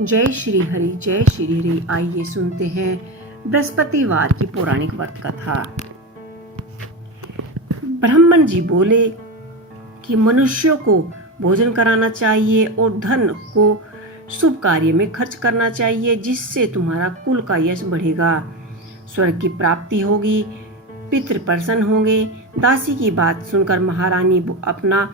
जय श्री हरि, जय श्री हरि। आइए सुनते हैं बृहस्पतिवार की पौराणिक व्रत कथा। ब्राह्मण जी बोले कि मनुष्यों को भोजन कराना चाहिए और धन को शुभ कार्य में खर्च करना चाहिए, जिससे तुम्हारा कुल का यश बढ़ेगा, स्वर्ग की प्राप्ति होगी, पितृ प्रसन्न होंगे। दासी की बात सुनकर महारानी अपना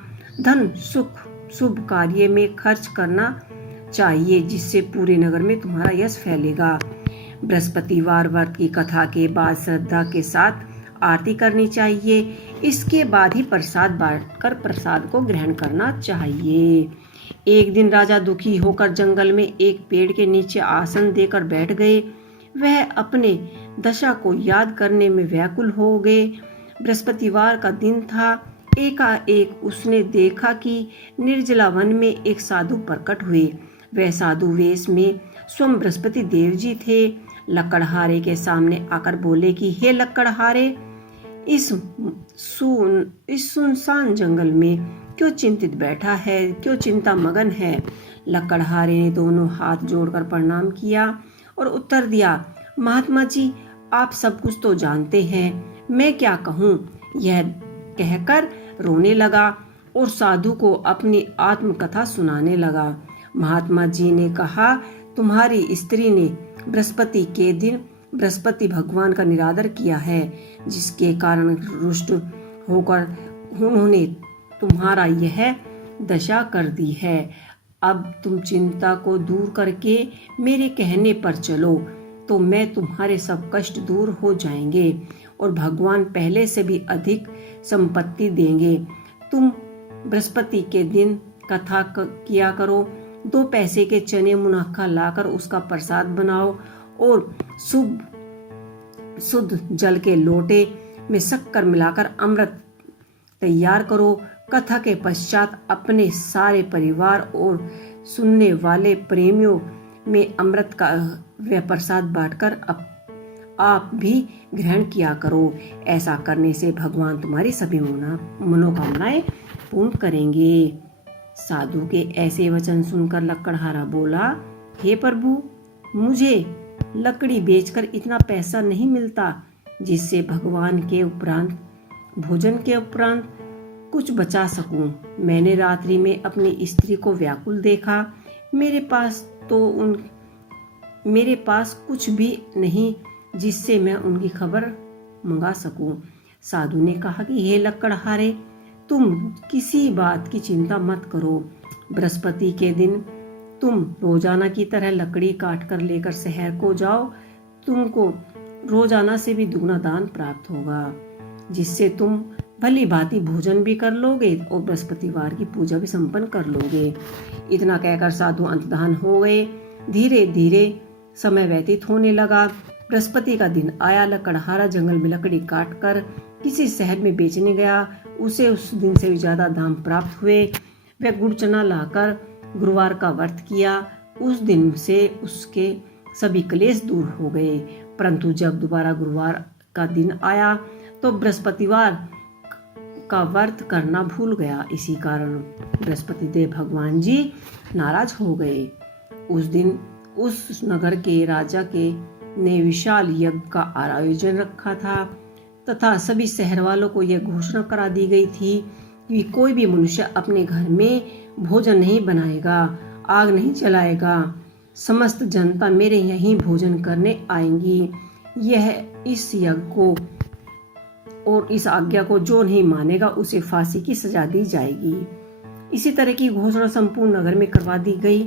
धन शुभ कार्य में खर्च करना चाहिए, जिससे पूरे नगर में तुम्हारा यश फैलेगा। बृहस्पतिवार व्रत की कथा के बाद श्रद्धा के साथ आरती करनी चाहिए। इसके बाद ही प्रसाद बांटकर प्रसाद को ग्रहण करना चाहिए। एक दिन राजा दुखी होकर जंगल में एक पेड़ के नीचे आसन देकर बैठ गए। वह अपने दशा को याद करने में व्याकुल हो गए। बृहस्पतिवार का दिन था। एकाएक उसने देखा कि निर्जला वन में एक साधु प्रकट हुए। वह साधु वेश में स्वयं बृहस्पति देव जी थे। लकड़हारे के सामने आकर बोले कि हे लकड़हारे, इस सुनसान जंगल में क्यों चिंतित बैठा है, क्यों चिंता मगन है? लकड़हारे ने दोनों हाथ जोड़कर प्रणाम किया और उत्तर दिया, महात्मा जी, आप सब कुछ तो जानते हैं, मैं क्या कहूँ? यह कहकर रोने लगा और साधु को अपनी आत्मकथा सुनाने लगा। महात्मा जी ने कहा, तुम्हारी स्त्री ने बृहस्पति के दिन बृहस्पति भगवान का निरादर किया है, जिसके कारण रुष्ट होकर उन्होंने तुम्हारा यह दशा कर दी है। अब तुम चिंता को दूर करके मेरे कहने पर चलो, तो मैं तुम्हारे सब कष्ट दूर हो जाएंगे और भगवान पहले से भी अधिक संपत्ति देंगे। तुम बृहस्पति के दिन कथा किया करो। 2 पैसे के चने मुनाफा लाकर उसका प्रसाद बनाओ और शुद्ध जल के लोटे में शक्कर मिलाकर अमृत तैयार करो। कथा के पश्चात अपने सारे परिवार और सुनने वाले प्रेमियों में अमृत का वह प्रसाद बांटकर आप भी ग्रहण किया करो। ऐसा करने से भगवान तुम्हारी सभी मनोकामनाएं पूर्ण करेंगे। साधु के ऐसे वचन सुनकर लकड़हारा बोला, हे प्रभु, मुझे लकड़ी बेचकर इतना पैसा नहीं मिलता जिससे भगवान के उपरांत भोजन के उपरांत कुछ बचा सकूं। मैंने रात्रि में अपनी स्त्री को व्याकुल देखा। मेरे पास कुछ भी नहीं जिससे मैं उनकी खबर मंगा सकूं। साधु ने कहा कि हे लकड़हारे, तुम किसी बात की चिंता मत करो। बृहस्पति के दिन तुम रोजाना की तरह लकड़ी काट कर लेकर शहर को जाओ। तुमको रोजाना से भी दुगना दान प्राप्त होगा, जिससे तुम भली भांति भोजन भी कर लोगे और बृहस्पतिवार की पूजा भी संपन्न कर लोगे। इतना कहकर साधु अंतर्धान हो गए। धीरे धीरे समय व्यतीत होने लगा। बृहस्पति का दिन आया। लकड़हारा जंगल में लकड़ी काट कर किसी शहर में बेचने गया। उसे उस दिन से भी ज्यादा दाम प्राप्त हुए। वह गुड़ चना लाकर गुरुवार का व्रत किया। उस दिन से उसके सभी क्लेश दूर हो गए। परंतु जब दोबारा गुरुवार का दिन आया तो बृहस्पतिवार का व्रत करना भूल गया। इसी कारण बृहस्पति देव भगवान जी नाराज हो गए। उस दिन उस नगर के राजा ने विशाल यज्ञ का आयोजन रखा था तथा सभी शहर वालों को यह घोषणा करा दी गई थी कि कोई भी मनुष्य अपने घर में भोजन नहीं बनाएगा, आग नहीं जलाएगा। समस्त जनता मेरे यहीं भोजन करने आएंगी। इस यज्ञ को और इस आज्ञा को जो नहीं मानेगा उसे फांसी की सजा दी जाएगी। इसी तरह की घोषणा संपूर्ण नगर में करवा दी गई।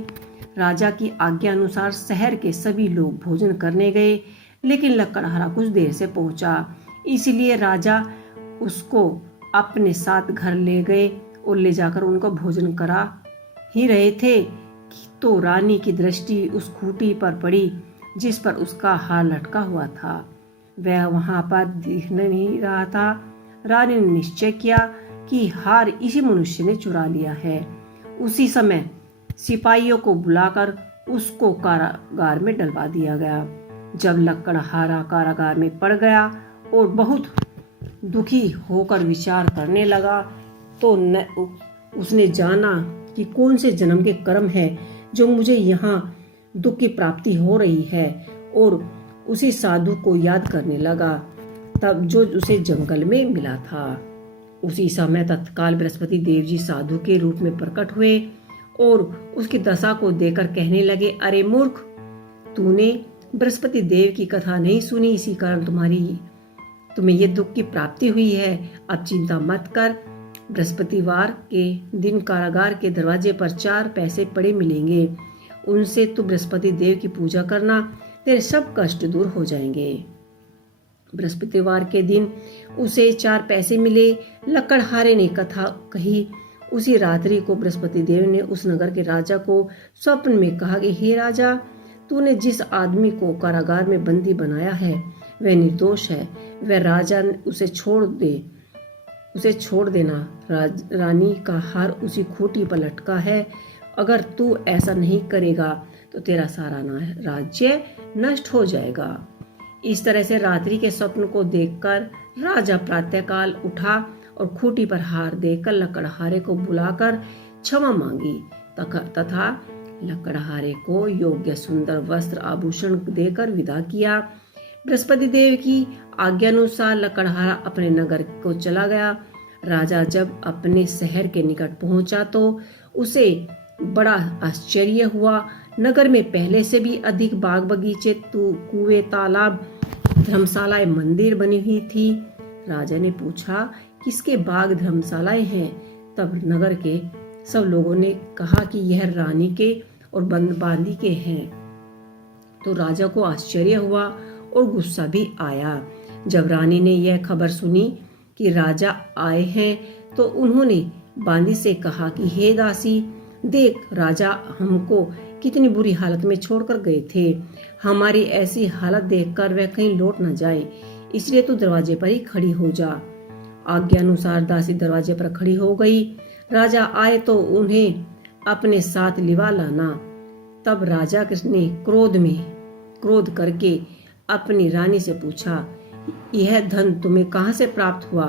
राजा की आज्ञा अनुसार शहर के सभी लोग भोजन करने गए, लेकिन लकड़हारा कुछ देर से पहुंचा। इसलिए राजा उसको अपने साथ घर ले गए और ले जाकर उनको भोजन करा ही रहे थे तो रानी की दृष्टि उस खूंटी पर पड़ी जिस पर उसका हार लटका हुआ था। वह वहां पर दिख नहीं रहा था। रानी ने निश्चय किया कि हार इसी मनुष्य ने चुरा लिया है। उसी समय सिपाहियों को बुलाकर उसको कारागार में डलवा दिया गया। जब लकड़हारा कारागार में पड़ गया और बहुत दुखी होकर विचार करने लगा तो उसने जाना कि कौन से जन्म के कर्म है जो मुझे यहाँ दुख की प्राप्ति हो रही है, और उसी साधु को याद करने लगा तब जो उसे जंगल में मिला था। उसी समय तत्काल बृहस्पति देव जी साधु के रूप में प्रकट हुए और उसकी दशा को देखकर कहने लगे, अरे मूर्ख, तूने बृहस्पति देव की कथा नहीं सुनी, इसी कारण तुम्हें ये दुख की प्राप्ति हुई है। अब चिंता मत कर, बृहस्पतिवार के दिन कारागार के दरवाजे पर 4 पैसे पड़े मिलेंगे, उनसे तू बृहस्पति देव की पूजा करना, तेरे सब कष्ट दूर हो जाएंगे। बृहस्पतिवार के दिन उसे 4 पैसे मिले। लकड़हारे ने कथा कही। उसी रात्रि को बृहस्पति देव ने उस नगर के राजा को स्वप्न में कहा कि हे राजा, तूने जिस आदमी को कारागार में बंदी बनाया है वह निर्दोष है, वह राजा उसे छोड़ देना। रानी का हार उसी खूंटी पर लटका है, अगर तू ऐसा नहीं करेगा तो तेरा सारा राज्य नष्ट हो जाएगा। इस तरह से रात्रि के स्वप्न को देखकर राजा प्रातःकाल उठा और खूंटी पर हार देकर लकड़हारे को बुलाकर क्षमा मांगी तथा लकड़हारे को योग्य सुंदर वस्त्र आभूषण देकर विदा किया। बृहस्पति देव की आज्ञानुसार लकड़हारा अपने नगर को चला गया। राजा जब अपने शहर के निकट पहुंचा तो उसे बड़ा आश्चर्य हुआ। नगर में पहले से भी अधिक बाग बगीचे, कुएं, तालाब, धर्मशालाएं, मंदिर बनी हुई थी। राजा ने पूछा, किसके बाग धर्मशालाएं हैं? तब नगर के सब लोगों ने कहा कि यह रानी के और बांदी के हैं। तो राजा को आश्चर्य हुआ और गुस्सा भी आया। जब रानी ने यह खबर सुनी कि राजा आए हैं तो उन्होंने बांदी से कहा कि हे दासी, देख, राजा हमको कितनी बुरी हालत में छोड़कर गए थे। हमारी ऐसी हालत देखकर वह कहीं लौट न जाए, इसलिए तू दरवाजे पर ही खड़ी हो जा। आज्ञानुसार दासी दरवाजे पर खड़ी हो गई। राजा आए तो उन्हें अपने साथ लिवा लाना। तब राजा ने क्रोध करके अपनी रानी से पूछा, यह धन तुम्हें कहां से प्राप्त हुआ?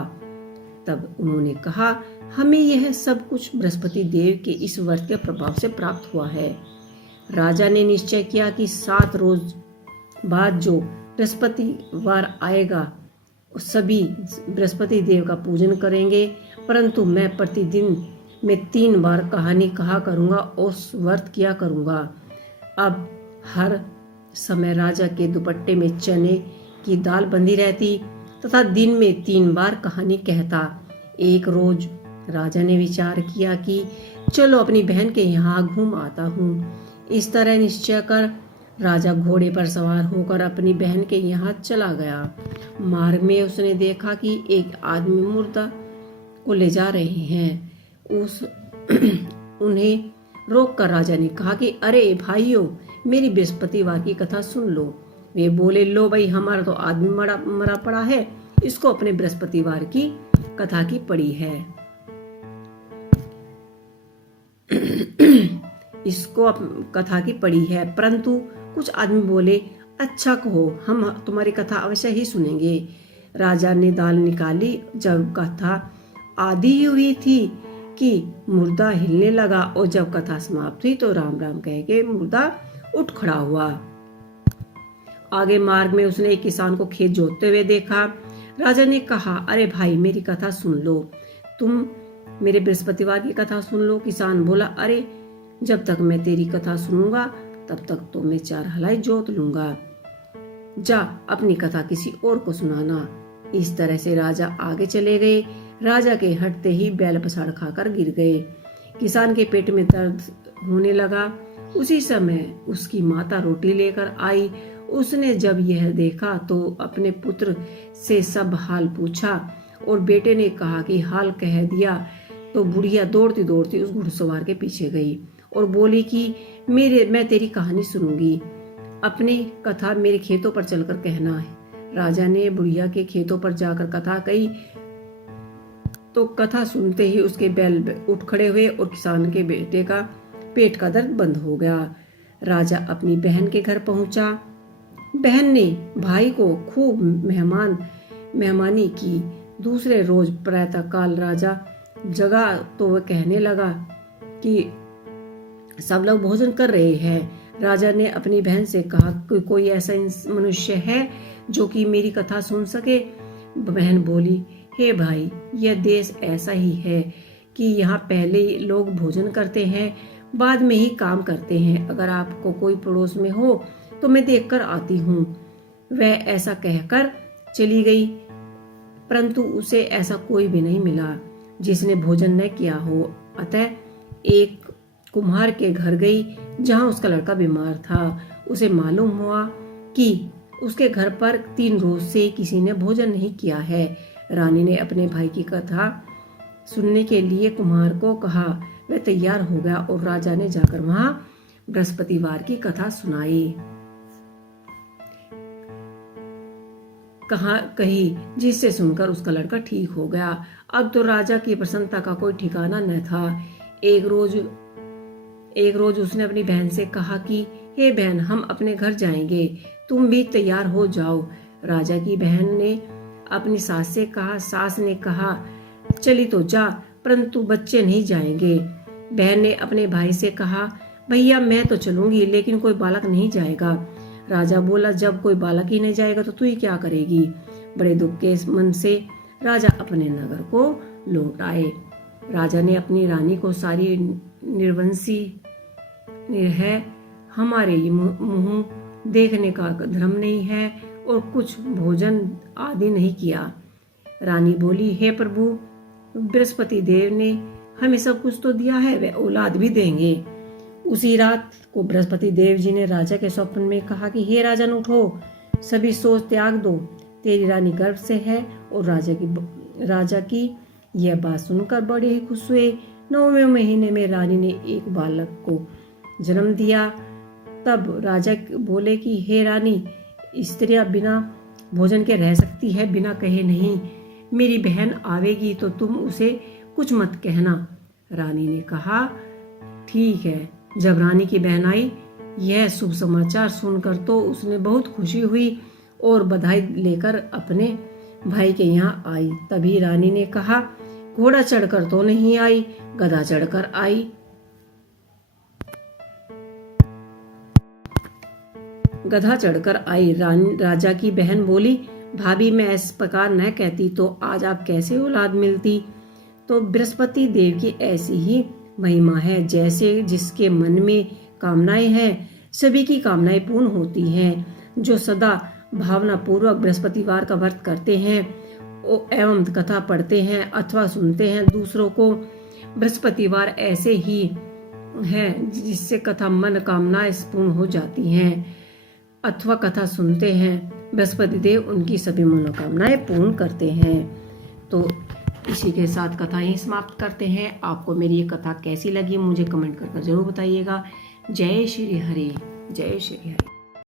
तब उन्होंने कहा, हमें यह सब कुछ बृहस्पति देव के इस व्रत के प्रभाव से प्राप्त हुआ है। राजा ने निश्चय किया कि 7 रोज बाद जो बृहस्पतिवार आएगा सभी बृहस्पति देव का पूजन करेंगे, परंतु मैं प्रतिदिन में 3 बार कहानी कहा करूंगा और व्रत किया करूंगा। अब हर समय राजा के दुपट्टे में चने की दाल बंधी रहती तथा दिन में 3 बार कहानी कहता। एक रोज राजा ने विचार किया कि चलो अपनी बहन के यहाँ घूम आता हूँ। इस तरह निश्चय कर राजा घोड़े पर सवार होकर अपनी बहन के यहाँ चला गया। मार्ग में उसने देखा कि एक आदमी मुर्दा को ले जा रहे हैं। उन्हें रोककर राजा ने कहा कि अरे भाइयों, मेरी बृहस्पतिवार की कथा सुन लो। वे बोले, लो भाई, हमारा तो आदमी मरा पड़ा है, इसको अपने बृहस्पतिवार की कथा की पड़ी है। इसको कथा की पड़ी है। परंतु कुछ आदमी बोले, अच्छा कहो, हम तुम्हारी कथा अवश्य ही सुनेंगे। राजा ने दाल निकाली। जब कथा आधी ही हुई थी कि मुर्दा हिलने लगा और जब कथा समाप्त हुई तो राम राम कह के मुर्दा उठ खड़ा हुआ। आगे मार्ग में उसने एक किसान को खेत जोतते हुए देखा। राजा ने कहा, अरे भाई, मेरी कथा सुन लो, तुम मेरे बृहस्पतिवार की कथा सुन लो। किसान बोला, अरे जब तक मैं तेरी कथा सुनूंगा तब तक तो मैं 4 हलाई जोत लूंगा, जा अपनी कथा किसी और को सुनाना। इस तरह से राजा आगे चले गए। राजा के हटते ही बैल पछाड़ खाकर गिर गए। किसान के पेट में दर्द होने लगा। उसी समय उसकी माता रोटी लेकर आई। उसने जब यह देखा तो अपने पुत्र से सब हाल पूछा और बेटे ने कहा कि हाल कह दिया तो बुढ़िया दौड़ती दौड़ती उस घुड़सवार के पीछे गई और बोली कि मैं तेरी कहानी सुनूंगी, अपनी कथा मेरे खेतों पर चलकर कहना है। राजा ने बुढ़िया के खेतों पर जाकर कथा कही तो कथा सुनते ही उसके बैल उठ खड़े हुए और किसान के बेटे का पेट का दर्द बंद हो गया। राजा अपनी बहन के घर पहुंचा। बहन ने भाई को खूब मेहमानी की। दूसरे रोज प्रातःकाल राजा जगा तो वह कहने लगा कि सब लोग भोजन कर रहे हैं। राजा ने अपनी बहन से कहा, कोई ऐसा मनुष्य है जो कि मेरी कथा सुन सके? बहन बोली, हे भाई, यह देश ऐसा ही है कि यहाँ पहले लोग भोजन करते हैं, बाद में ही काम करते हैं। अगर आपको कोई पड़ोस में हो तो मैं देखकर आती हूँ। वह ऐसा कहकर चली गई, परंतु उसे ऐसा कोई भी नहीं मिला जिसने भोजन न किया हो। अतः एक कुम्हार के घर गई जहाँ उसका लड़का बीमार था। उसे मालूम हुआ कि उसके घर पर 3 रोज से किसी ने भोजन नहीं किया है। रानी ने अपने भाई की कथा सुनने के लिए कुम्हार को कहा। वह तैयार हो गया और राजा ने जाकर वहां बृहस्पतिवार की कथा सुनाई कही, जिससे सुनकर उसका लड़का ठीक हो गया। अब तो राजा की प्रसन्नता का कोई ठिकाना न था। एक रोज उसने अपनी बहन से कहा कि हे बहन, हम अपने घर जाएंगे, तुम भी तैयार हो जाओ। राजा की बहन ने अपनी सास ने कहा चली तो जा, परंतु बच्चे नहीं जाएंगे। बहन ने अपने भाई से कहा, भैया मैं तो चलूंगी, लेकिन कोई बालक नहीं जाएगा। राजा बोला, जब कोई बालक ही नहीं जाएगा तो तू ही क्या करेगी? बड़े दुख के मन से राजा अपने नगर को लौट आए। राजा ने अपनी रानी को सारी निर्वंशी है, हमारे मुंह देखने का धर्म नहीं है और कुछ भोजन आदि नहीं किया। रानी बोली, हे प्रभु, बृहस्पति देव ने हमें सब कुछ तो दिया है, वे औलाद भी देंगे। उसी रात को बृहस्पति देव जी ने राजा के स्वप्न में कहा कि हे राजन, उठो, सभी सोच त्याग दो, तेरी रानी गर्भ से है। और राजा की यह बात सुनकर बड़े ही खुश हुए। 9वें महीने में रानी ने एक बालक को जन्म दिया। तब राजा बोले कि हे रानी, स्त्रियां बिना भोजन के रह सकती है, बिना कहे नहीं। मेरी बहन आवेगी तो तुम उसे कुछ मत कहना। रानी ने कहा, ठीक है। जब रानी की बहन आई, यह शुभ समाचार सुनकर तो उसने बहुत खुशी हुई और बधाई लेकर अपने भाई के यहाँ आई। तभी रानी ने कहा, घोड़ा चढ़कर तो नहीं आई, गधा चढ़कर आई। राजा की बहन बोली, भाभी, मैं इस प्रकार न कहती तो आज आप कैसे औलाद मिलती? तो बृहस्पति देव की ऐसी ही महिमा है। जैसे जिसके मन में कामनाएं हैं, सभी की कामनाएं पूर्ण होती हैं। जो सदा भावना पूर्वक बृहस्पतिवार का व्रत करते हैं एवं कथा पढ़ते हैं अथवा सुनते हैं, दूसरों को बृहस्पतिवार ऐसे ही है जिससे कथा मन कामनाएं पूर्ण हो जाती हैं अथवा कथा सुनते हैं, बृहस्पति देव उनकी सभी मनोकामनाएं पूर्ण करते हैं। तो इसी के साथ कथा यहीं समाप्त करते हैं। आपको मेरी ये कथा कैसी लगी मुझे कमेंट कर जरूर बताइएगा। जय श्री हरि, जय श्री हरि।